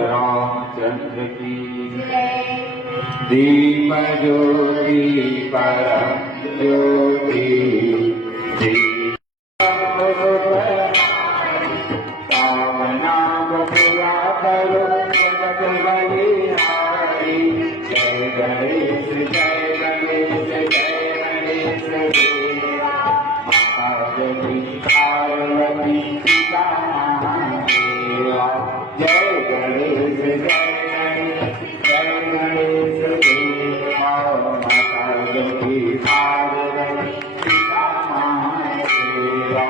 रामचंद्र की दीप ज्योति परम ज्योति राम नाम पूरा करो जगत बलिहारी जय गणेश जय गणेश जय गणेश देवा पार्वती पार्वती सीता महादेवा जय गणेश जय गणेश जय गणेश देवा पार्वती पार्वती सीता महादेवा